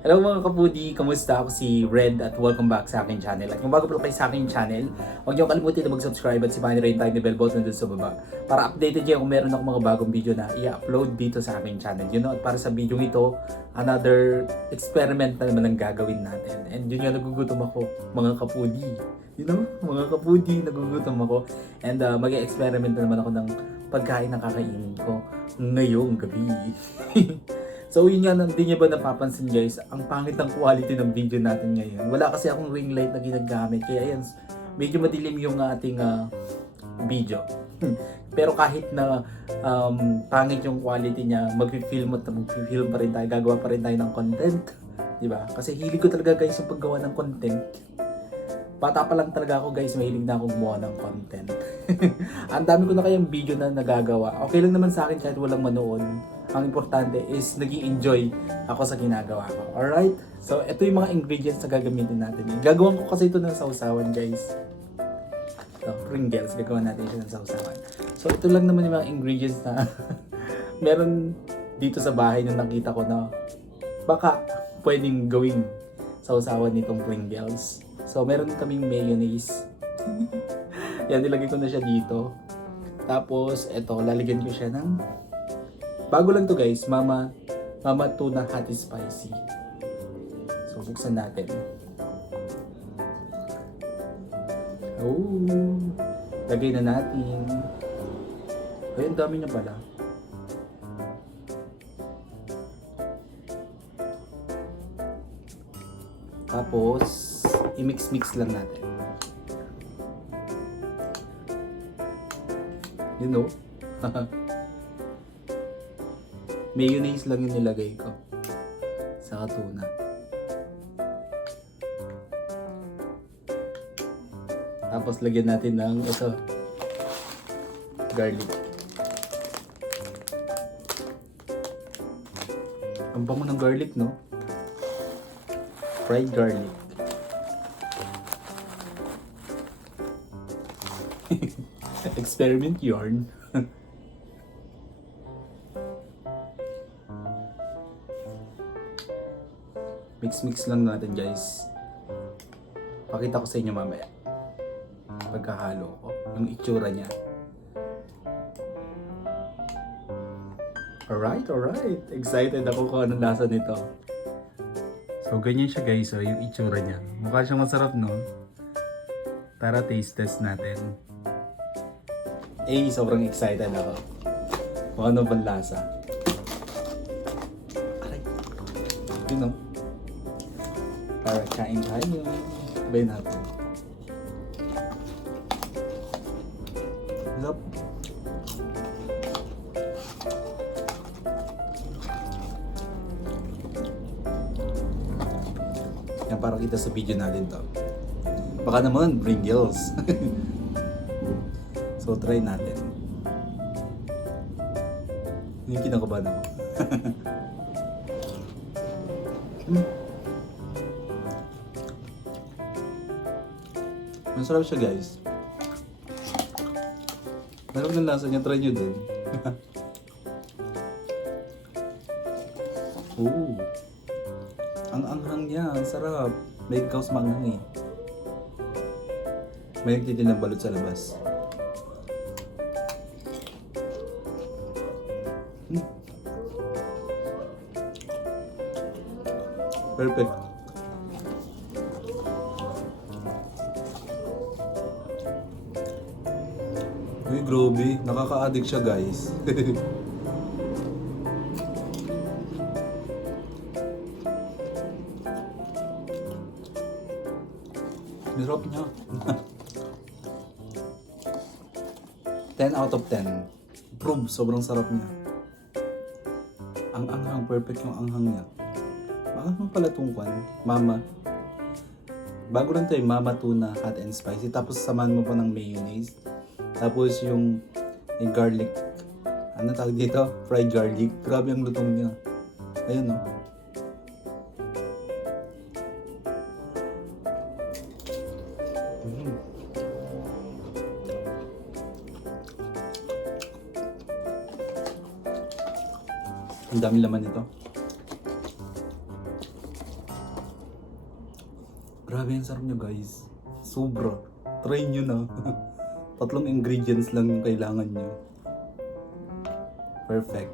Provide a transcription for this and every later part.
Hello mga kapudi, kamusta? Ako si Red at welcome back sa aking channel. At kung bago pa kayo sa aking channel, huwag niyo kalimutan na mag-subscribe at sipahin rin tayo ni bell button dun sa baba para updated kayo kung meron ako mga bagong video na i-upload dito sa aking channel. You know, at para sa video ito, another experiment na naman ang gagawin natin. And yun nga, nagugutom ako, mga kapudi. You know, mga kapudi, nagugutom ako. And mag-experiment na naman ako ng pagkain na kakainin ko ngayong gabi. So yun nga, hindi niyo ba napapansin guys, ang pangit ng quality ng video natin ngayon. Wala kasi akong ring light na ginagamit, kaya yan, medyo madilim yung ating video. Pero kahit na pangit yung quality niya, mag-film pa rin tayo, gagawa pa rin tayo ng content. Diba? Kasi hilig ko talaga guys yung paggawa ng content. Bata pa lang talaga ako guys, mahilig na akong gumawa ng content. Ang dami ko na kayang video na nagagawa. Okay lang naman sa akin kahit walang manood. Ang importante is nag-i-enjoy ako sa ginagawa ko. Alright? So, ito yung mga ingredients na gagamitin natin. Gagawin ko kasi ito ng sausawan guys. So, Pringles, gagawa natin siya ng sausawan. So, ito lang naman yung mga ingredients na meron dito sa bahay na nakita ko na baka pwedeng gawing sausawan nitong Pringles. So, meron kaming mayonnaise. Yan, nilagay ko na siya dito. Tapos, eto, lalagyan ko siya ng... Bago lang to guys, Mama Tuna Hot Spicy. So, buksan natin. Oh, lagay na natin. Ay, ang dami niya pala. Tapos, i-mix-mix lang natin. You know? Mayonnaise lang yung nilagay ko. Saka tuna. Tapos lagyan natin ng ito. Garlic. Ang bango ng garlic, no? Fried garlic. Experiment yarn. Mix lang natin guys. Pakita ko sa inyo mamaya pagkahalo ko yung itsura niya. Alright. Excited ako kung anong lasa nito. So ganyan siya guys, yung itsura niya. Mukha siyang masarap, no? Tara, taste test natin. Sobrang excited ako kung ano bang lasa. Aray. You know? Para kain tayo. Sabay natin. Lap. Yan, para kita sa video natin to. Baka naman, Pringles. So, try natin. Yung kinakabahan ako. Masarap siya guys. Masarap ng lasa niya, try nyo din. Oh, ang anghang niya, ang sarap. May kaos manghang eh. May nagtitin ng balot sa labas. Perfect. Uy, grabe. Nakaka-addict siya, guys. Sarap niya. 10 out of 10. Prove, sobrang sarap niya. Ang anghang, perfect yung anghang niya. Anghang pala tong kwan, Mama. Bago lang to eh, Mama Tuna Hot and Spicy. Tapos samahan mo pa ng mayonnaise. Tapos yung garlic. Ano tawag dito? Fried garlic. Grabe ang lutong niya. Ayun, no? Ang dami laman nito. Grabe ang sarap niya guys. Sobra. Try nyo na. 3 ingredients lang yung kailangan nyo. Perfect.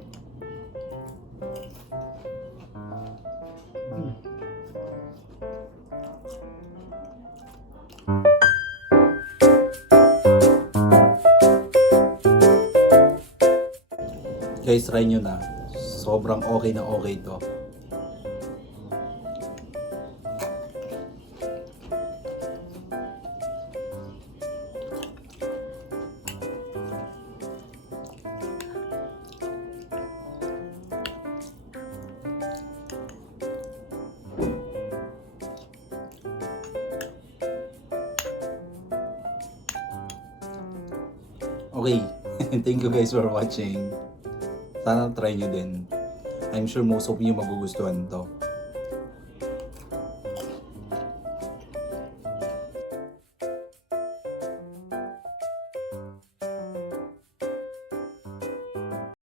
Guys, try nyo na. Sobrang okay na okay to. Okay, thank you guys for watching. Sana try nyo din. I'm sure most of you magugustuhan to.